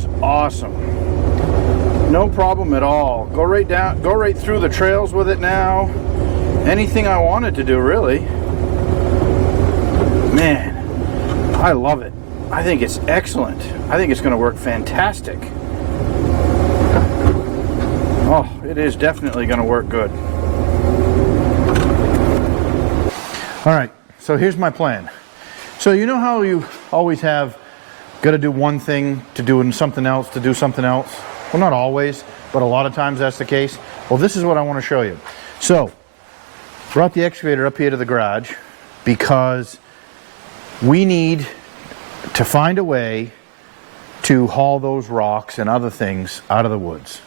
is awesome. No problem at all. Go right down, go right through the trails with it now. Anything I wanted to do, really. Man, I love it. I think it's excellent. I think it's going to work fantastic. Oh, it is definitely going to work good. All right, so here's my plan. So you know how you always have got to do one thing to do something else to do something else? Well, not always, but a lot of times that's the case. Well, this is what I want to show you. So, brought the excavator up here to the garage because we need to find a way to haul those rocks and other things out of the woods.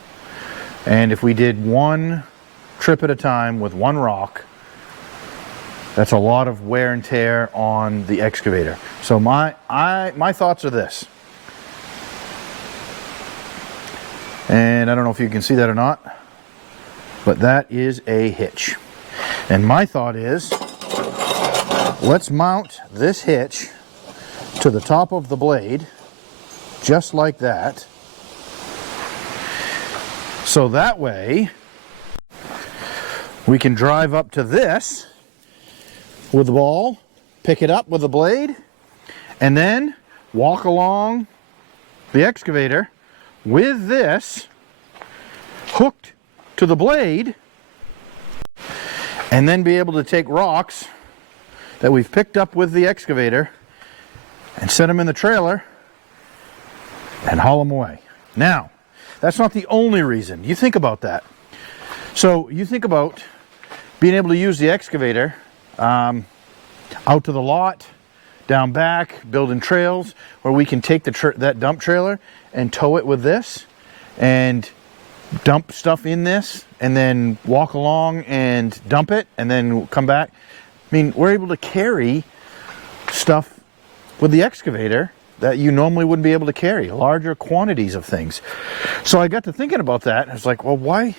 And if we did one trip at a time with one rock, that's a lot of wear and tear on the excavator. So my thoughts are this. And I don't know if you can see that or not, but that is a hitch. And my thought is, let's mount this hitch to the top of the blade, just like that. So that way, we can drive up to this with the ball, pick it up with the blade, and then walk along the excavator with this hooked to the blade, and then be able to take rocks that we've picked up with the excavator and set them in the trailer and haul them away. Now, that's not the only reason. You think about that. So you think about being able to use the excavator out to the lot, down back, building trails where we can take that dump trailer and tow it with this and dump stuff in this and then walk along and dump it and then come back. I mean, we're able to carry stuff with the excavator that you normally wouldn't be able to carry, larger quantities of things. So I got to thinking about that. I was like, well, why?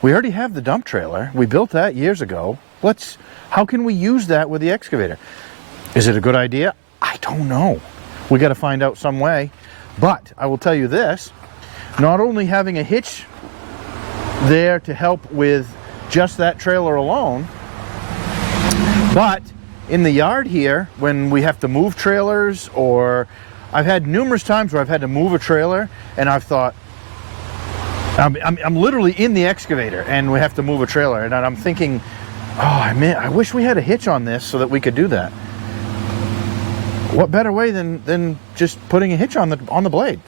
We already have the dump trailer. We built that years ago. How can we use that with the excavator? Is it a good idea? I don't know. We got to find out some way. But I will tell you this, not only having a hitch there to help with just that trailer alone, but in the yard here, when we have to move trailers, or I've had numerous times where I've had to move a trailer and I've thought, I'm literally in the excavator and we have to move a trailer, and I'm thinking, oh man, I wish we had a hitch on this so that we could do that. What better way than just putting a hitch on the blade?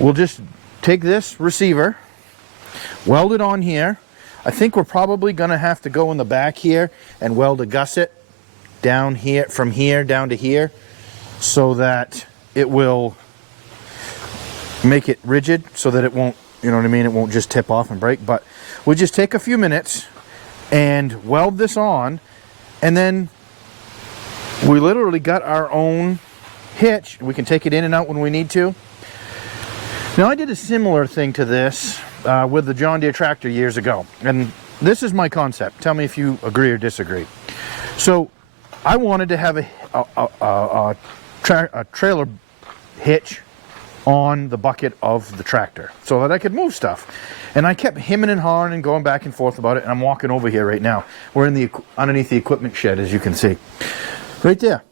We'll just take this receiver, weld it on here. I think we're probably going to have to go in the back here and weld a gusset down here, from here down to here, so that it will make it rigid so that it won't, you know what I mean, it won't just tip off and break. But we'll just take a few minutes and weld this on, and then we literally got our own hitch. We can take it in and out when we need to. Now, I did a similar thing to this with the John Deere tractor years ago, and this is my concept. Tell me if you agree or disagree. So I wanted to have a trailer hitch on the bucket of the tractor so that I could move stuff. And I kept hemming and hawing and going back and forth about it, and I'm walking over here right now. We're in underneath the equipment shed, as you can see. Right there.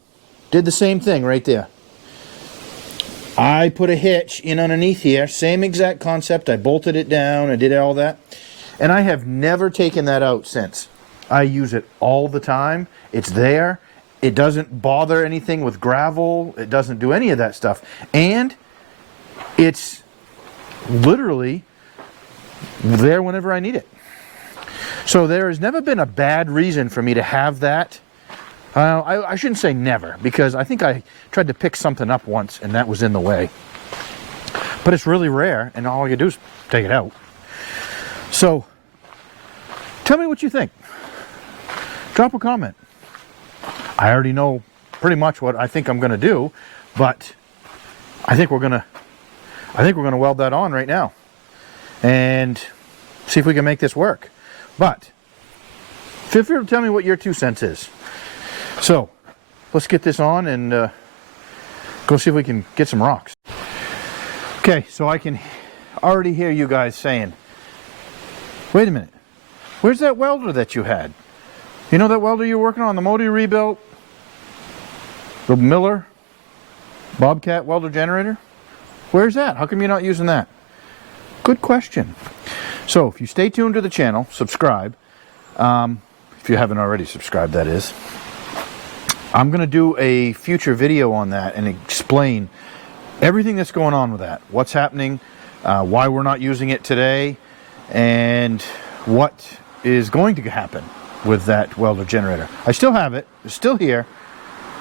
Did the same thing right there. I put a hitch in underneath here, same exact concept. I bolted it down, I did all that. And I have never taken that out since. I use it all the time. It's there. It doesn't bother anything with gravel. It doesn't do any of that stuff. And it's literally there whenever I need it. So there has never been a bad reason for me to have that. I shouldn't say never, because I think I tried to pick something up once and that was in the way. But it's really rare, and all you do is take it out. So tell me what you think. Drop a comment. I already know pretty much what I think I'm going to do, but I think we're going to weld that on right now and see if we can make this work. But feel free to tell me what your 2 cents is. So let's get this on and go see if we can get some rocks. Okay. Okay, so I can already hear you guys saying, wait a minute, where's that welder that you had? You know that welder you're working on, the motor you rebuilt? The Miller Bobcat welder generator? Where's that? How come you're not using that? Good question. So if you stay tuned to the channel, subscribe, if you haven't already subscribed, that is. I'm going to do a future video on that and explain everything that's going on with that. What's happening, why we're not using it today, and what is going to happen with that welder generator. I still have it. It's still here,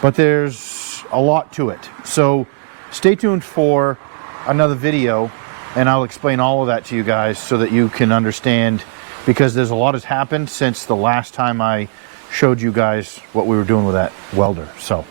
but there's a lot to it. So stay tuned for another video, and I'll explain all of that to you guys so that you can understand, because there's a lot has happened since the last time I showed you guys what we were doing with that welder. So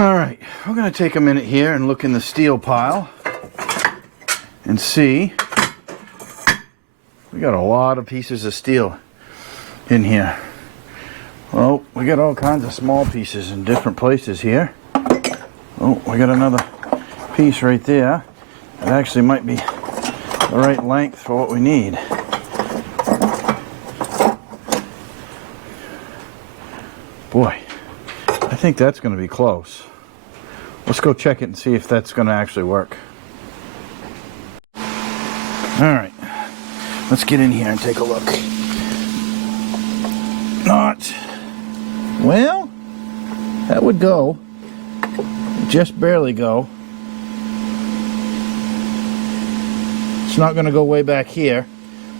alright, we're going to take a minute here and look in the steel pile and see. We got a lot of pieces of steel in here. Well, we got all kinds of small pieces in different places here. Oh, we got another piece right there. It actually might be the right length for what we need. Boy, I think that's going to be close. Let's go check it and see if that's going to actually work. Alright, let's get in here and take a look. Not. Well, that would go. Just barely go. It's not going to go way back here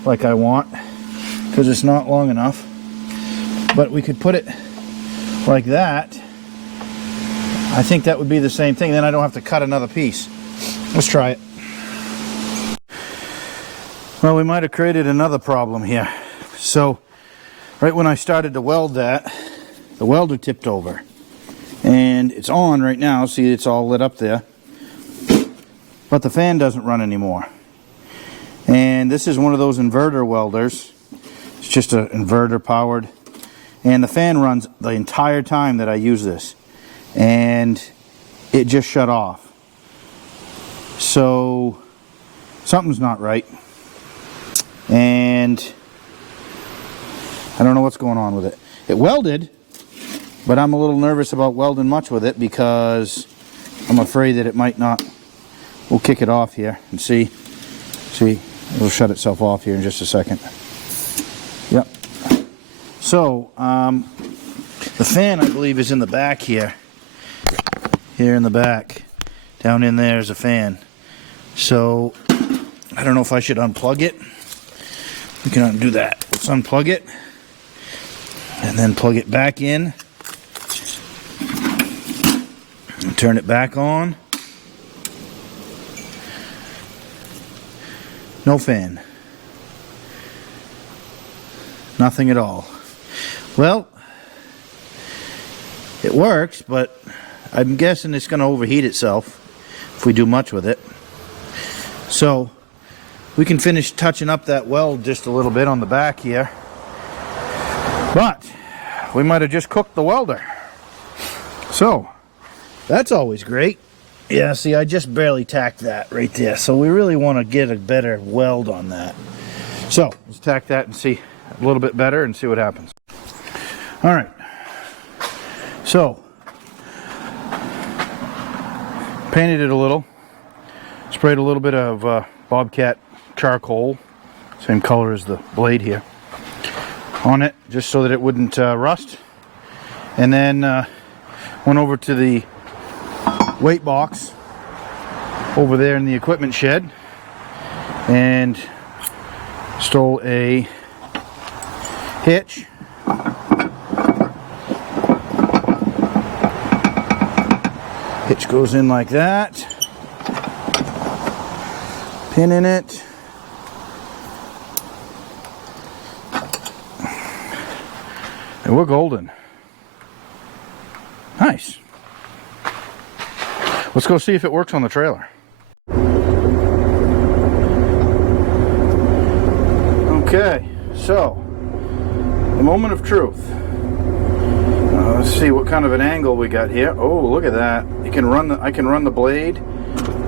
like I want, because it's not long enough. But we could put it like that. I think that would be the same thing. Then I don't have to cut another piece. Let's try it. Well, we might have created another problem here. So, right when I started to weld that, the welder tipped over. And it's on right now. See, it's all lit up there. But the fan doesn't run anymore. And this is one of those inverter welders. It's just an inverter powered. And the fan runs the entire time that I use this. And it just shut off. So something's not right. And I don't know what's going on with it. It welded, but I'm a little nervous about welding much with it because I'm afraid that it might not. We'll kick it off here and see. See, it'll shut itself off here in just a second. Yep. So, the fan, I believe, is in the back here. Here in the back. Down in there is a fan. So, I don't know if I should unplug it. We can undo that. Let's unplug it. And then plug it back in. And turn it back on. No fan. Nothing at all. Well, it works, but I'm guessing it's going to overheat itself if we do much with it. So we can finish touching up that weld just a little bit on the back here. But we might have just cooked the welder. So that's always great. Yeah, see, I just barely tacked that right there. So we really want to get a better weld on that. So let's tack that and see a little bit better and see what happens. All right. So painted it a little. Sprayed a little bit of Bobcat charcoal, same color as the blade here, on it, just so that it wouldn't rust. And then went over to the weight box over there in the equipment shed and stole a hitch. Hitch goes in like that. Pin in it. And we're golden. Nice. Let's go see if it works on the trailer. Okay, so the moment of truth. Let's see what kind of an angle we got here. Oh, look at that. I can run the blade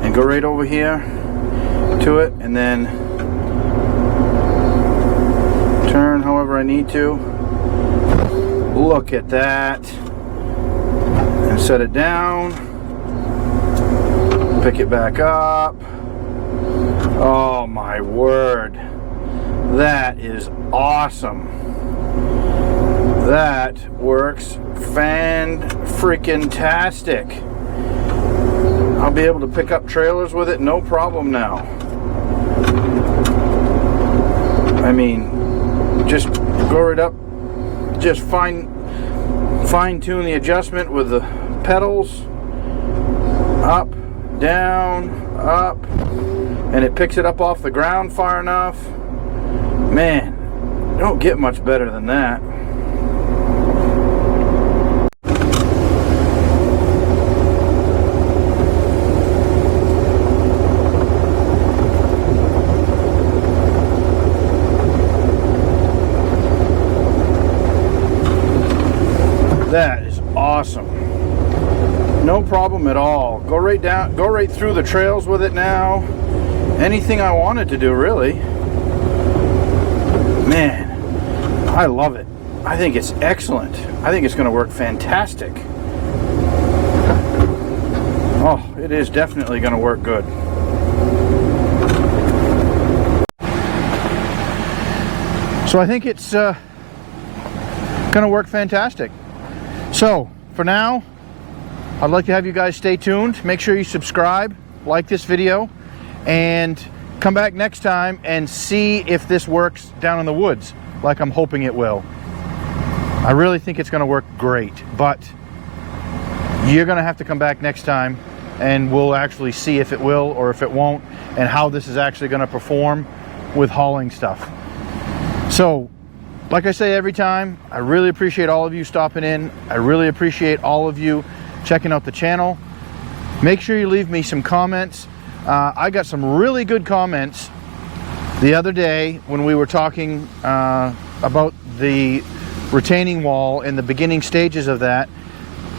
and go right over here to it and then turn however I need to. Look at that. And set it down. Pick it back up. Oh my word. That is awesome. That works fan-freaking-tastic. I'll be able to pick up trailers with it no problem now. I mean, just go right up, just fine-tune the adjustment with the pedals, up, down, up, and it picks it up off the ground far enough. Man, don't get much better than that. That is awesome. No problem at all. Go right down, go right through the trails with it now. Anything I wanted to do, really. Man, I love it. I think it's excellent. I think it's going to work fantastic. Oh, it is definitely going to work good. So I think it's going to work fantastic. So, for now, I'd like to have you guys stay tuned. Make sure you subscribe, like this video, and come back next time and see if this works down in the woods like I'm hoping it will. I really think it's going to work great, but you're going to have to come back next time and we'll actually see if it will or if it won't and how this is actually going to perform with hauling stuff. So, like I say every time, I really appreciate all of you stopping in. I really appreciate all of you checking out the channel. Make sure you leave me some comments. I got some really good comments the other day when we were talking about the retaining wall and the beginning stages of that.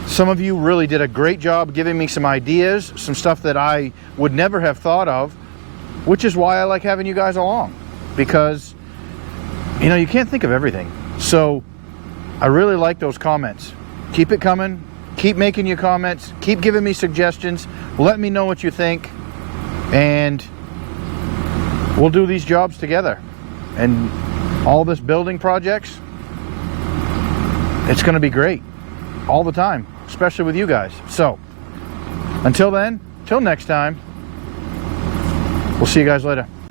Some of you really did a great job giving me some ideas, some stuff that I would never have thought of, which is why I like having you guys along, because you know, you can't think of everything. So I really like those comments. Keep it coming. Keep making your comments. Keep giving me suggestions. Let me know what you think. And we'll do these jobs together. And all this building projects, it's going to be great all the time, especially with you guys. So until then, till next time, we'll see you guys later.